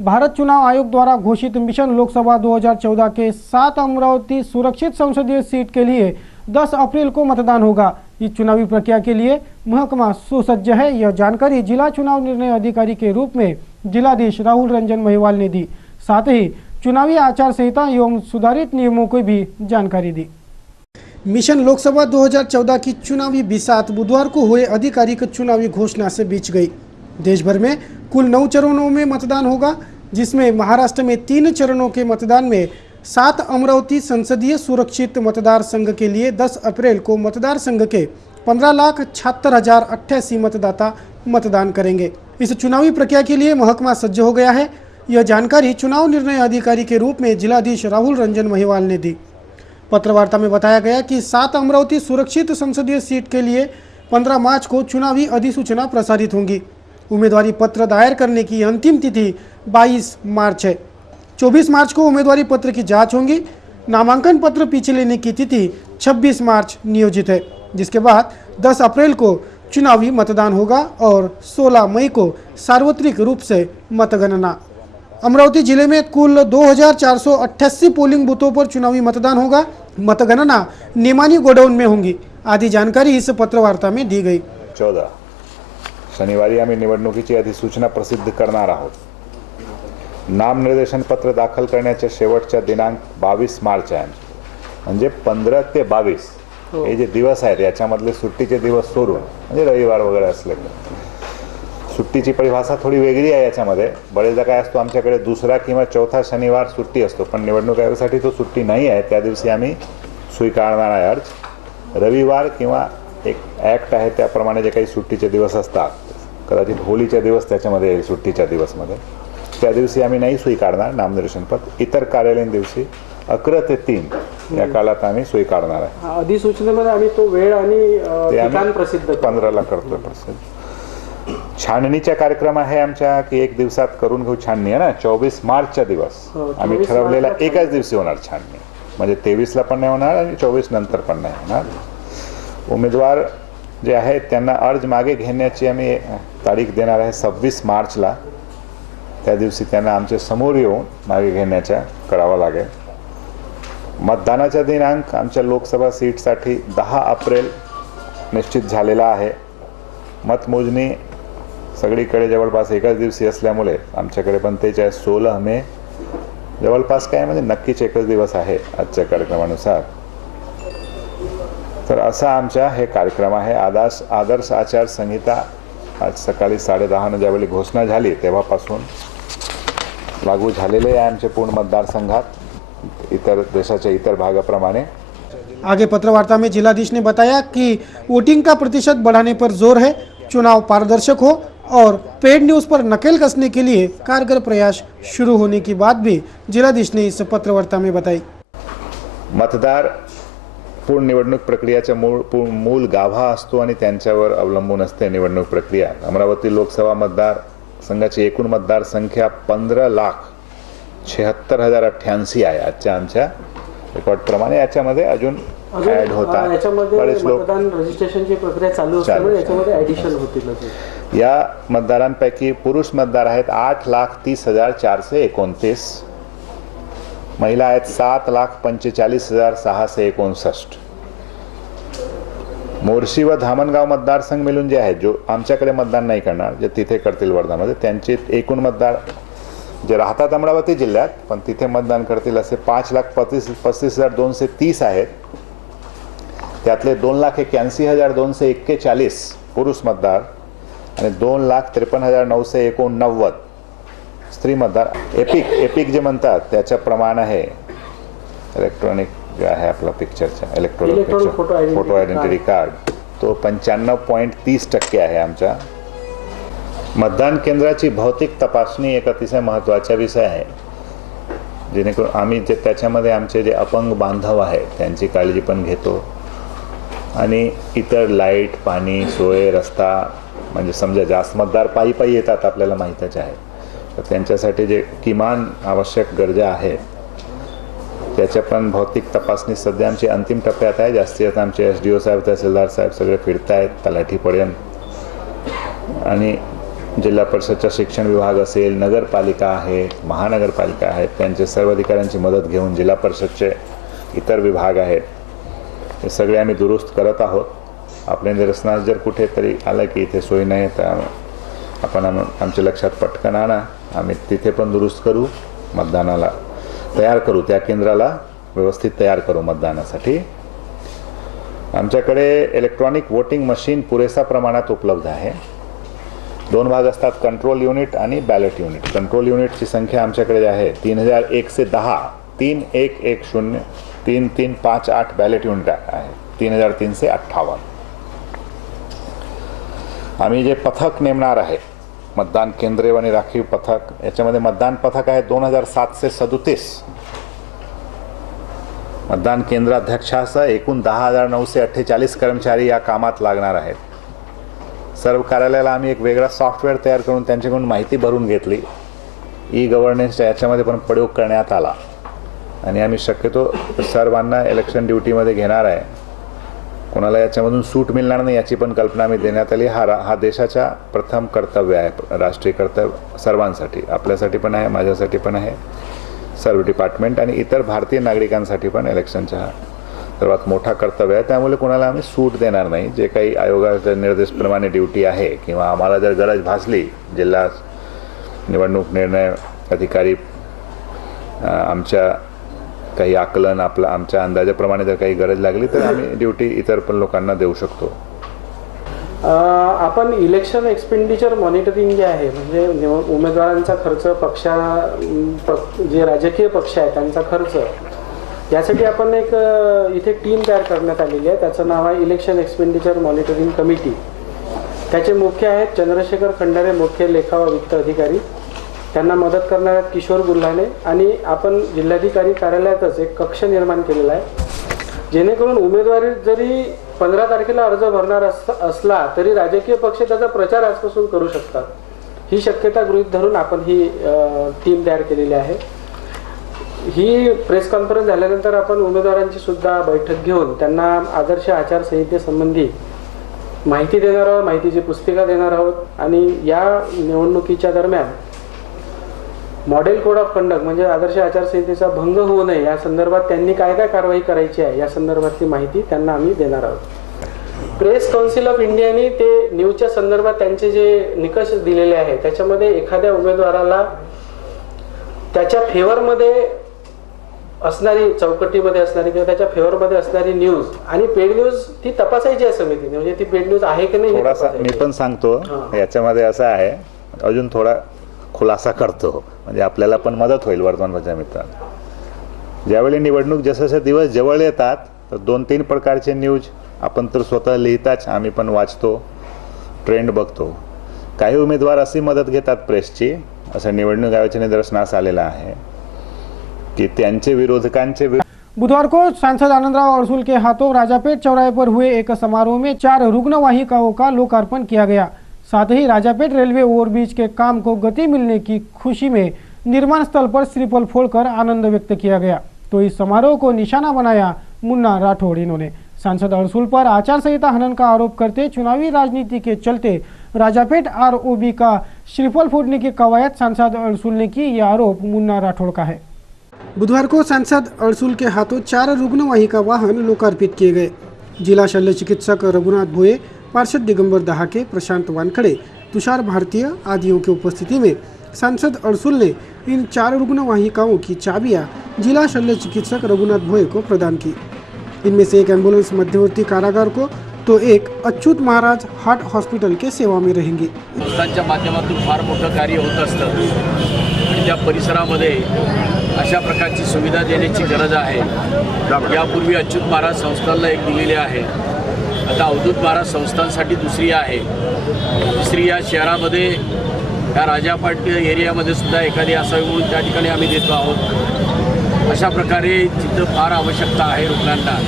भारत चुनाव आयोग द्वारा घोषित मिशन लोकसभा 2014 के 7 अमरावती सुरक्षित संसदीय सीट के लिए 10 अप्रैल को मतदान होगा। इस चुनावी प्रक्रिया के लिए महकमा सुसज्ज है। यह जानकारी जिला चुनाव निर्णय अधिकारी के रूप में जिलाधीश राहुल रंजन महिवाल ने दी। साथ ही चुनावी आचार संहिता एवं सुधारित नियमों की भी जानकारी दी। मिशन लोकसभा 2014 की चुनावी बिसात बुधवार को हुए आधिकारिक चुनावी घोषणा से बीच गई। देश भर में कुल 9 चरणों में मतदान होगा, जिसमें महाराष्ट्र में 3 चरणों के मतदान में 7 अमरावती संसदीय सुरक्षित मतदार संघ के लिए 10 अप्रैल को मतदार संघ के 15,76,088 मतदाता मतदान करेंगे। इस चुनावी प्रक्रिया के लिए महकमा सज्ज हो गया है। यह जानकारी चुनाव निर्णय अधिकारी के रूप में जिलाधीश राहुल रंजन महिवाल ने दी। पत्रवार्ता में बताया गया कि 7 अमरावती सुरक्षित संसदीय सीट के लिए 15 मार्च को चुनावी अधिसूचना प्रसारित होंगी। उम्मीदवारी पत्र दायर करने की अंतिम तिथि 22 मार्च है। 24 मार्च को उम्मीदवारी पत्र की जांच होगी। नामांकन पत्र पीछे लेने की तिथि 26 मार्च नियोजित है, जिसके बाद 10 अप्रैल को चुनावी मतदान होगा और 16 मई को सार्वत्रिक रूप से मतगणना। अमरावती जिले में कुल 2488 पोलिंग बूथों पर चुनावी मतदान होगा। मतगणना नेमानी गोडाऊन में होंगी। आदि जानकारी इस पत्रवार्ता में दी गई। 14 शनिवारी आम्ही निवडणुकीची अधिसूचना प्रसिद्ध करणार आहोत। नामनिर्देशन पत्र दाखल करण्याच्या शेवटचा दिनांक 22 मार्च आहे। म्हणजे 15 ते 22 हे जे दिवस आहेत याच्यामधले सुट्टीचे दिवस सोडून, म्हणजे रविवार वगैरे असले सुट्टीची परिभाषा थोडी वेगळी आहे याच्यामध्ये। बरेचदा काय असतो आमच्याकडे दुसरा किंवा चौथा शनिवार सुट्टी असतो, पण निवडणूक आयोगासाठी तो सुट्टी नाही आहे। त्या दिवशी आम्ही स्वीकारणार आहे अर्ज। रविवार किंवा एक ॲक्ट आहे त्याप्रमाणे जे काही सुट्टीचे दिवस असतात, कदाचित होळीचे दिवस त्याच्यामध्ये येईल सुट्टीच्या दिवसमध्ये, त्या दिवशी आम्ही नाही स्वीकारणार नामनिर्देशन पत्र। इतर कार्यालयीन दिवशी 11 ते 3 या काळात आम्ही स्वीकारणार आहे। अधिसूचनेमध्ये आम्ही तो वेळ आणि ठिकाण प्रसिद्ध 15ला करतो प्रसिद्ध। छाननीचा कार्यक्रम आहे आमच्या की एक दिवसात करून घेऊ छाननी आहे ना। 24 मार्चचा दिवस आम्ही ठरवलेला एकाच दिवशी होणार छाननी, म्हणजे 23ला पण नाही होणार आणि 24 नंतर पण नाही होणार। उमेदवार जे आहेत त्यांना अर्ज मागे घेण्याची आम्ही तारीख देणार आहे 26 मार्चला। त्या दिवशी त्यांना आमच्या समोर येऊन मागे घेण्याचा करावा लागेल। मतदानाचा दिनांक आमच्या लोकसभा सीटसाठी 10 अप्रैल निश्चित झालेला आहे। मतमोजणी सगळीकडे जवळपास एकाच दिवशी असल्यामुळे आमच्याकडे पण तेच आहे 16 मे। जवळपास काय म्हणजे नक्कीच एकच दिवस आहे आजच्या कार्यक्रमानुसार। तर असा आमचा हे कार्यक्रम आहे। आदर्श आचारसंहिता आज सकाळी 10:30 ज्यावेळी घोषणा झाली तेव्हापासून लागू झालेले आहे आमचे पूर्ण मतदारसंघात इतर देशाच्या इतर भागाप्रमाणे। आगे पत्रवार्ता में जिलाधीश ने बताया कि वोटिंग का प्रतिशत बढ़ाने पर जोर है। चुनाव पारदर्शक हो और पेड न्यूज पर नकेल कसने के लिए कारगर प्रयास शुरू होने की बात भी जिलाधीश ने इस पत्रवार्ता में बताई। मतदार पूर्ण निवडणूक प्रक्रियाचा मूल गाभा असतो आणि त्यांच्यावर अवलंबून असते निवडणूक प्रक्रिया। अमरावती लोकसभा मतदार संघाची एकूण मतदार संख्या 15,76,088 आहे आजच्या आमच्या रेकॉर्ड प्रमाणे। याच्यामध्ये अजून ऍड होता, बरेच लोक रजिस्ट्रेशनची प्रक्रिया चालू असल्यामुळे याच्यामध्ये ॲडिशन होतील। या मतदारांपैकी पुरुष मतदार आहेत 8,30,429, महिला आहेत 7,45,659। मोर्शी व धामणगाव मतदारसंघ मिळून जे आहेत, जो आमच्याकडे मतदान नाही करणार, जे तिथे करतील वर्धामध्ये, त्यांचे एकूण मतदार जे राहतात अमरावती जिल्ह्यात पण तिथे मतदान करतील असे 5,35,230 आहेत। त्यातले 2,81,241 पुरुष मतदार आणि 2,53,989 स्त्री मतदार। एपिक जे म्हणतात त्याचं प्रमाण आहे इलेक्ट्रॉनिक जे आहे आपला पिक्चरचा इलेक्ट्रॉनिक फोटो आयडेंटिटी कार्ड, तो 95.30% आहे आमच्या। मतदान केंद्राची भौतिक तपासणी एक अतिशय महत्त्वाचा विषय आहे, जेणेकरून आम्ही जे त्याच्यामध्ये आमचे जे अपंग बांधव आहेत त्यांची काळजी पण घेतो आणि इतर लाईट पाणी सोय रस्ता, म्हणजे समजा जास्त मतदार पायी येतात आपल्याला माहीतच आहे, तर त्यांच्यासाठी जे किमान आवश्यक गरजा आहेत त्याच्या पण भौतिक तपासणी सध्या आमची अंतिम टप्प्यात आहे। जास्तीत आमचे SDO साहेब तहसीलदार साहेब सगळे फिरत आहेत तलाठीपर्यंत आणि जिल्हा परिषदचा शिक्षण विभाग असेल, नगरपालिका आहे, महानगरपालिका आहेत, त्यांचे सर्व अधिकाऱ्यांची मदत घेऊन जिल्हा परिषदचे इतर विभाग आहेत, हे सगळे आम्ही दुरुस्त करत आहोत. आपल्या निदर्शनास जर कुठेतरी आलं की इथे सोय नाही तर आपण आमच्या लक्षात पटकन आणा, आम्ही तिथे पण दुरुस्त करू, मतदानाला तयार करू, त्या केंद्राला व्यवस्थित तयार करू मतदानासाठी. आमच्याकडे इलेक्ट्रॉनिक वोटिंग मशीन पुरेसा प्रमाणात उपलब्ध आहे. 2 भाग असतात, कंट्रोल युनिट आणि बॅलेट युनिट. कंट्रोल युनिटची संख्या आमच्याकडे आहे 3110, 3110, 3358 बॅलेट युनिट आहे, 3358. आम्ही जे पथक नेमणार आहे, मतदान केंद्रे आणि राखीव पथक, याच्यामध्ये मतदान पथक आहे 2737. मतदान केंद्राध्यक्षासह एकूण 10,948 कर्मचारी या कामात लागणार आहेत. सर्व कार्यालयाला आम्ही एक वेगळा सॉफ्टवेअर तयार करून त्यांच्याकडून माहिती भरून घेतली. ई गव्हर्नन्सच्या याच्यामध्ये पण प्रयोग करण्यात आला आणि आम्ही शक्यतो सर्वांना इलेक्शन ड्युटीमध्ये घेणार आहे. कोणाला याच्यामधून सूट मिळणार नाही याची पण कल्पना आम्ही देण्यात आली. हा देशाचा प्रथम कर्तव्य आहे, राष्ट्रीय कर्तव्य सर्वांसाठी, आपल्यासाठी पण आहे, माझ्यासाठी पण आहे, सर्व डिपार्टमेंट आणि इतर भारतीय नागरिकांसाठी पण इलेक्शनचा हा सर्वात मोठा कर्तव्य आहे. त्यामुळे कोणाला आम्ही सूट देणार नाही. जे काही आयोगाच्या निर्देशप्रमाणे ड्युटी आहे किंवा आम्हाला जर गरज भासली, जिल्हा निवडणूक निर्णय अधिकारी आमच्या काही आकलन आमच्या अंदाजाप्रमाणे जर काही गरज लागली तर आम्ही ड्युटी इतर पण लोकांना देऊ शकतो. आपण इलेक्शन एक्सपेंडिचर मॉनिटरिंग जे आहे, म्हणजे उमेदवारांचा खर्च, जे राजकीय पक्ष आहेत त्यांचा खर्च, यासाठी आपण एक इथे टीम तयार करण्यात आलेली आहे. त्याचं नाव आहे इलेक्शन एक्सपेंडिचर मॉनिटरिंग कमिटी. त्याचे मुख्य आहेत चंद्रशेखर खंडारे, मुख्य लेखा व वित्त अधिकारी. त्यांना मदत करणारे किशोर गुल्हाने. आणि आपण जिल्हाधिकारी कार्यालयातच एक कक्ष निर्माण केलेला आहे, जेणेकरून उमेदवारी जरी 15 तारखेला अर्ज भरणार असला तरी राजकीय पक्ष त्याचा प्रचार आजपासून करू शकतात. ही शक्यता गृहीत धरून आपण ही टीम तयार केलेली आहे. ही प्रेस कॉन्फरन्स झाल्यानंतर आपण उमेदवारांची सुद्धा बैठक घेऊन त्यांना आदर्श आचारसंहितेसंबंधी माहिती देणार आहोत, माहितीची पुस्तिका देणार आहोत. आणि या निवडणुकीच्या दरम्यान मॉडेल कोड ऑफ कंडक्ट म्हणजे आदर्श आचारसंहितेचा भंग होऊ नये या संदर्भात त्यांनी काय काय कारवाई करायची आहे या संदर्भातली माहिती त्यांना आम्ही देणार आहोत. प्रेस काउन्सिल ऑफ इंडियाने ते न्यूजच्या संदर्भात त्यांचे जे निकष दिलेले आहेत त्याच्यामध्ये एखाद्या उमेदवाराला त्याच्या फेवरमध्ये असणारी, चौकटीमध्ये असणारी किंवा त्याच्या फेवरमध्ये असणारी न्यूज आणि पेड न्यूज ती तपासायची आहे समितीने. म्हणजे ती पेड न्यूज आहे की नाही थोडासा मी पण सांगतो याच्यामध्ये असं आहे, अजून थोडा खुलासा करतो म्हणजे आपल्याला पण मदत होईल वर्तमानपत्राच्या मित्रांनो. ज्यावेळी निवडणूक जसं दिवस जवळ येतात तर 2-3 प्रकारचे न्यूज आपण तर स्वतः लिहिताच, आम्ही पण वाचतो, ट्रेंड बघतो. काही उमेदवार अशी मदत घेतात प्रेसची, असं निवडणूक आयोगाच्या निदर्शनास आलेलं आहे कि त्यांचे विरोधकांचे बुधवार को सांसद आनंदराव अड़सुल के हाथों राजापेट चौराहे पर हुए एक समारोह में 4 रुग्णवाहिकाओं का लोकार्पण किया गया। साथ ही राजापेट रेलवे ओवरब्रिज के काम को गति मिलने की खुशी में निर्माण स्थल पर श्रीफल फोड़कर आनंद व्यक्त किया गया। तो इस समारोह को निशाना बनाया मुन्ना राठौड़। इन्होंने सांसद अड़सुल पर आचार संहिता हनन का आरोप करते चुनावी राजनीति के चलते राजापेट आरओबी का श्रीफल फोड़ने की कवायद सांसद अड़सुल ने की, यह आरोप मुन्ना राठौड़ का है। बुधवार को सांसद अड़सुल के हाथों 4 रुग्णवाहिका वाहन लोकार्पित किए गए। जिला शल्य चिकित्सक रघुनाथ भोये, पार्षद दिगंबर दहाके, प्रशांत वानखड़े, तुषार भारतीय आदियों की उपस्थिति में सांसद अड़सुल ने इन 4 रुग्णवाहिकाओं की चाबियां जिला शल्य चिकित्सक रघुनाथ भोये को प्रदान की। इनमें से एक एम्बुलेंस मध्यवर्ती कारागार को तो एक अच्युत महाराज हार्ट हॉस्पिटल के सेवा में रहेंगी। संस्थांच्या माध्यमातून फार मोठं कार्य होत असतं आणि त्या परिसरामध्ये अशा प्रकारची सुविधा देण्याची गरज आहे। यापूर्वी अच्युत महाराज संस्थानला एक दिलेली आहे, आता अवधूत महाराज संस्थांसाठी दुसरी आहे। तिसरी या शहरामध्ये या राजापेट एरियामध्ये सुद्धा एखादी असावी म्हणून त्या ठिकाणी आम्ही देतो आहोत। अशा प्रकारे तिथं फार आवश्यकता आहे रुग्णांना।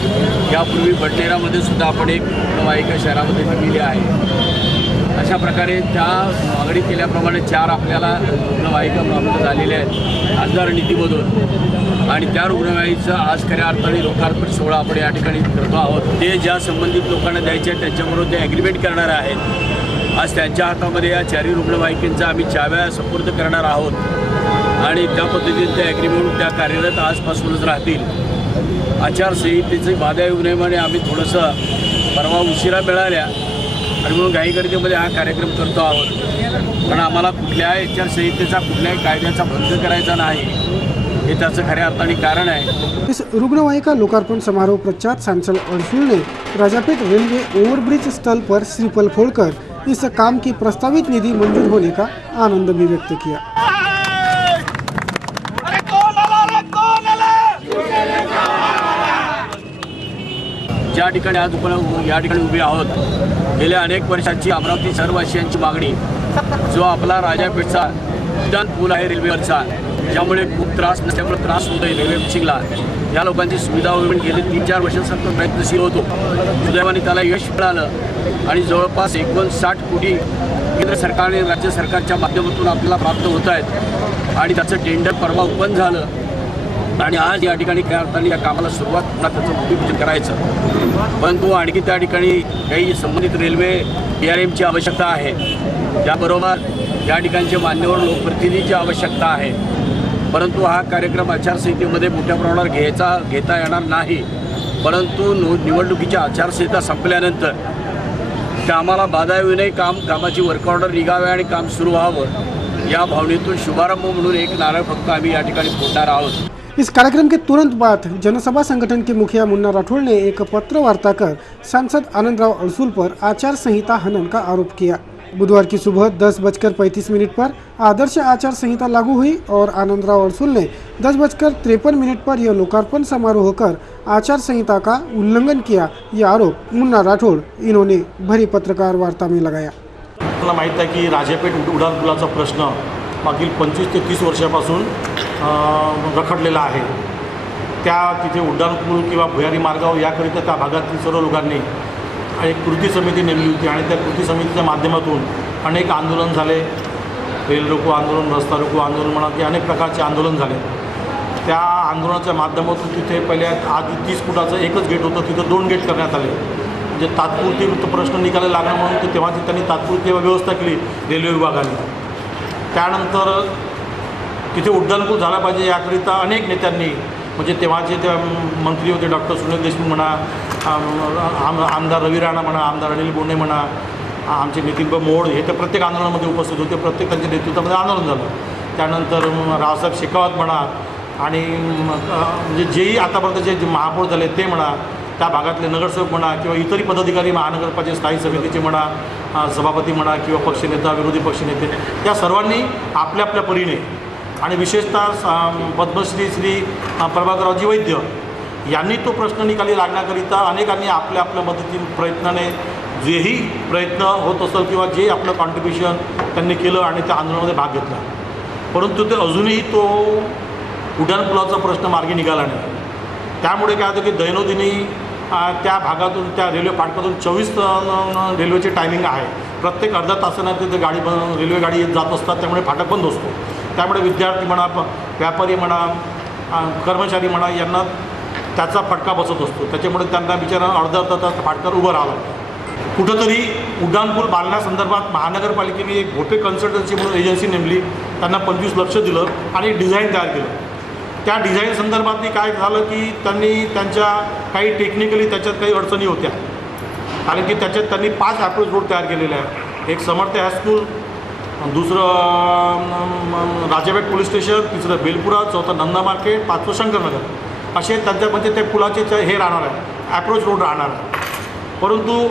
यापूर्वी बडनेरामध्ये सुद्धा आपण एक रुग्णवाहिका शहरामध्ये दिलेली आहे। अशा प्रकारे त्या मागणी केल्याप्रमाणे 4 आपल्याला रुग्णवाहिका प्राप्त झालेल्या आहेत खासदार निधीमधून आणि त्या रुग्णवाहिकेचं आज खऱ्या अर्थाने लोकार्पण सोहळा आपण या ठिकाणी करतो आहोत। ते ज्या संबंधित लोकांना द्यायचे आहेत त्यांच्याबरोबर ते ॲग्रीमेंट करणार आहेत आज त्यांच्या हातामध्ये या 4 रुग्णवाहिकांचा आम्ही चाव्या सुपूर्द करणार आहोत आणि त्या पद्धतीने ते ॲग्रीमेंट त्या कार्यरत आजपासूनच राहतील। आचारसंहितेची बाधा येऊ नये म्हणून आम्ही थोडंसं परवा उशिरा मिळाल्या आणि म्हणून घाईगर्दीमध्ये हा कार्यक्रम करतो आहोत। पण आम्हाला कुठल्याही आचारसंहितेचा कुठल्याही कायद्याचा भंग करायचा नाही, हे त्याचं खऱ्या अर्थाने कारण आहे। इस रुग्णवाहिका लोकार्पण समारोह पश्चात सांसद अड़सूल ने राजापेट रेलवे ओवरब्रिज स्थल पर श्रीफल फोड़कर इस काम की प्रस्तावित निधि मंजूर होने का आनंद भी व्यक्त किया। ज्या ठिकाणी आज या ठिकाणी उभे आहोत, गेल्या अनेक वर्षांची अमरावती शहरवासियांची मागणी, जो आपला राजापेठचा उड्डाण पूल आहे रेल्वेवरचा, ज्यामुळे खूप त्रास नसल्यामुळे त्रास होतोय रेल्वे क्रॉसिंगला, या लोकांची सुविधा होईल गेले 3-4 वर्षांपासून प्रयत्नशील होतो। सुदैवाने त्याला यश मिळालं आणि जवळपास 59 कोटी केंद्र सरकार आणि राज्य सरकारच्या माध्यमातून आपल्याला प्राप्त होत आहेत आणि त्याचं टेंडर परवा ओपन झालं आणि आज या ठिकाणी त्या अर्थाने या कामाला सुरुवात पुन्हा त्याचं भूमिपूजन करायचं। परंतु आणखी त्या ठिकाणी काही संबंधित रेल्वे PRMची आवश्यकता आहे, त्याबरोबर या ठिकाणचे मान्यवर लोकप्रतिनिधीची आवश्यकता आहे। परंतु हा कार्यक्रम आचारसंहितेमध्ये मोठ्या प्रमाणावर घेता येणार नाही, परंतु निवडणुकीच्या आचारसंहिता संपल्यानंतर कामाला बाधा येऊ नये, कामाची वर्क ऑर्डर निघावे आणि काम सुरू व्हावं, या भावनेतून शुभारंभ म्हणून एक नारळ फक्त आम्ही या ठिकाणी फोडणार आहोत। इस कार्यक्रम के तुरंत बाद जनसभा संगठन के मुखिया मुन्ना राठौड़ ने एक पत्र वार्ता कर सांसद आनंदराव अड़सूल पर आचार संहिता हनन का आरोप किया। बुधवार की सुबह 10:35 पर आदर्श आचार संहिता लागू हुई और आनंदराव अड़सूल ने 10:53 पर यह लोकार्पण समारोह कर आचार संहिता का उल्लंघन किया, यह आरोप मुन्ना राठौड़ इन्होंने भरी पत्रकार वार्ता में लगाया। आपल्याला माहीत आहे की राजापेठ उड्डाणपुलाचा प्रश्न मागील 25 ते 30 वर्षापासून रखडलेला आहे। त्या तिथे उड्डाणपूल किंवा भुयारी मार्गावर याकरिता त्या भागातील सर्व लोकांनी एक कृती समिती नेमली होती आणि त्या कृती समितीच्या माध्यमातून अनेक आंदोलन झाले, रेल रोको आंदोलन, रस्ता रोको आंदोलन म्हणा की अनेक प्रकारचे आंदोलन झाले। त्या आंदोलनाच्या माध्यमातून तिथे पहिल्या आधी 30 फुटाचं एकच गेट होतं, तिथं 2 गेट करण्यात आले, म्हणजे तात्पुरती प्रश्न निकाला लागला म्हणून तेव्हा त्यांनी तात्पुरती व्यवस्था केली रेल्वे विभागाने। त्यानंतर तिथे उड्डाणपूल झाला पाहिजे याकरिता अनेक नेत्यांनी, म्हणजे तेव्हाचे ते मंत्री होते डॉक्टर सुनील देशमुख म्हणा, आमदार रवी राणा म्हणा, आमदार अनिल बोंडे म्हणा, आमचे नितीन मोड, हे तर प्रत्येक आंदोलनामध्ये उपस्थित होते, प्रत्येक त्यांच्या नेतृत्वामध्ये आंदोलन झालं। त्यानंतर रावसाहेब शेखावत म्हणा आणि म्हणजे जेही आतापर्यंत जे महापौर झाले ते म्हणा, त्या भागातले नगरसेवक म्हणा किंवा इतरही पदाधिकारी, महानगरपालिका स्थायी समितीचे म्हणा, सभापती म्हणा किंवा पक्षनेता, विरोधी पक्षनेते, त्या सर्वांनी आपल्या आपल्या परीने आणि विशेषतः पद्मश्री श्री प्रभाकररावजी वैद्य यांनी तो प्रश्न निकाली लागण्याकरिता अनेकांनी आपल्या आपल्या मदतीने प्रयत्नाने जेही प्रयत्न होत असेल किंवा जे आपलं कॉन्ट्रिब्युशन त्यांनी केलं आणि त्या आंदोलनामध्ये भाग घेतला, परंतु ते अजूनही तो उड्डाणपुलाचा प्रश्न मार्गी निघाला नाही। त्यामुळे काय होतं की दैनंदिनी त्या भागातून, त्या रेल्वे फाटकातून 24 रेल्वेची टायमिंग आहे, प्रत्येक अर्धा तासानं तिथे रेल्वे गाडी येत जात असतात, त्यामुळे फाटक बंद असतो। त्यामुळे विद्यार्थी म्हणा, व्यापारी म्हणा, कर्मचारी म्हणा यांना त्याचा फटका बसत असतो, त्याच्यामुळे त्यांना बिचारा अर्धा तास फाटकावर उभं राहावं लागतं। कुठंतरी उड्डाणपूल बांधण्यासंदर्भात महानगरपालिकेने एक भोपे कन्सल्टन्सी म्हणून एजन्सी नेमली, त्यांना 25 लक्ष दिलं आणि डिझाईन तयार केलं। त्या डिझाईन संदर्भात काय झालं की त्यांनी त्यांच्या काही टेक्निकली त्याच्यात काही अडचणी होत्या, कारण की त्याच्यात त्यांनी 5 अप्रोच रोड तयार केलेले आहेत, एक समर्थ हायस्कूल, दुसरं राजापेठ पोलीस स्टेशन, तिसरं बेलपुरा, चौथं नंदा मार्केट, 5वं शंकरनगर, असे त्यांच्यामध्ये ते पुलाचे हे राहणार आहे, अप्रोच रोड राहणार आहे। परंतु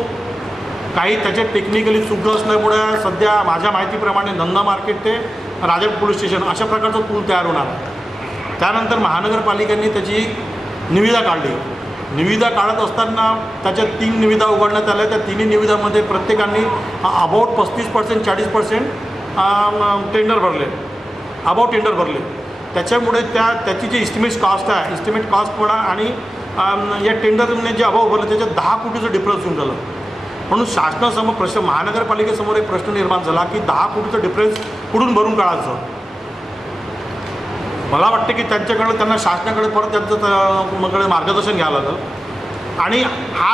काही त्याच्यात टेक्निकली चुका असल्यामुळे सध्या माझ्या माहितीप्रमाणे नंदा मार्केट ते राजापेठ पोलीस स्टेशन अशा प्रकारचा पूल तयार होणार आहे। त्यानंतर महानगरपालिकेने त्याची निविदा काढली, निविदा काढत असताना त्याच्यात 3 निविदा उघडण्यात आल्या, त्या 3 निविदामध्ये प्रत्येकाने अबाउट 35% 40% टेंडर भरले, अबाउट टेंडर भरले। त्याच्यामुळे त्याची जी इस्टिमेट कॉस्ट आहे, इस्टिमेट कॉस्ट म्हणा आणि या टेंडरने जे अभाव भरले त्याच्यात 10 कोटीचं डिफरन्स येऊन झालं। म्हणून शासनासमोर प्रश्न, महानगरपालिकेसमोर एक प्रश्न निर्माण झाला की 10 कोटीचं डिफरन्स कुठून भरून काढायचं। मला वाटतं की त्यांच्याकडे, त्यांना शासनाकडे परत त्यांचं मार्गदर्शन घ्यावं लागेल आणि हा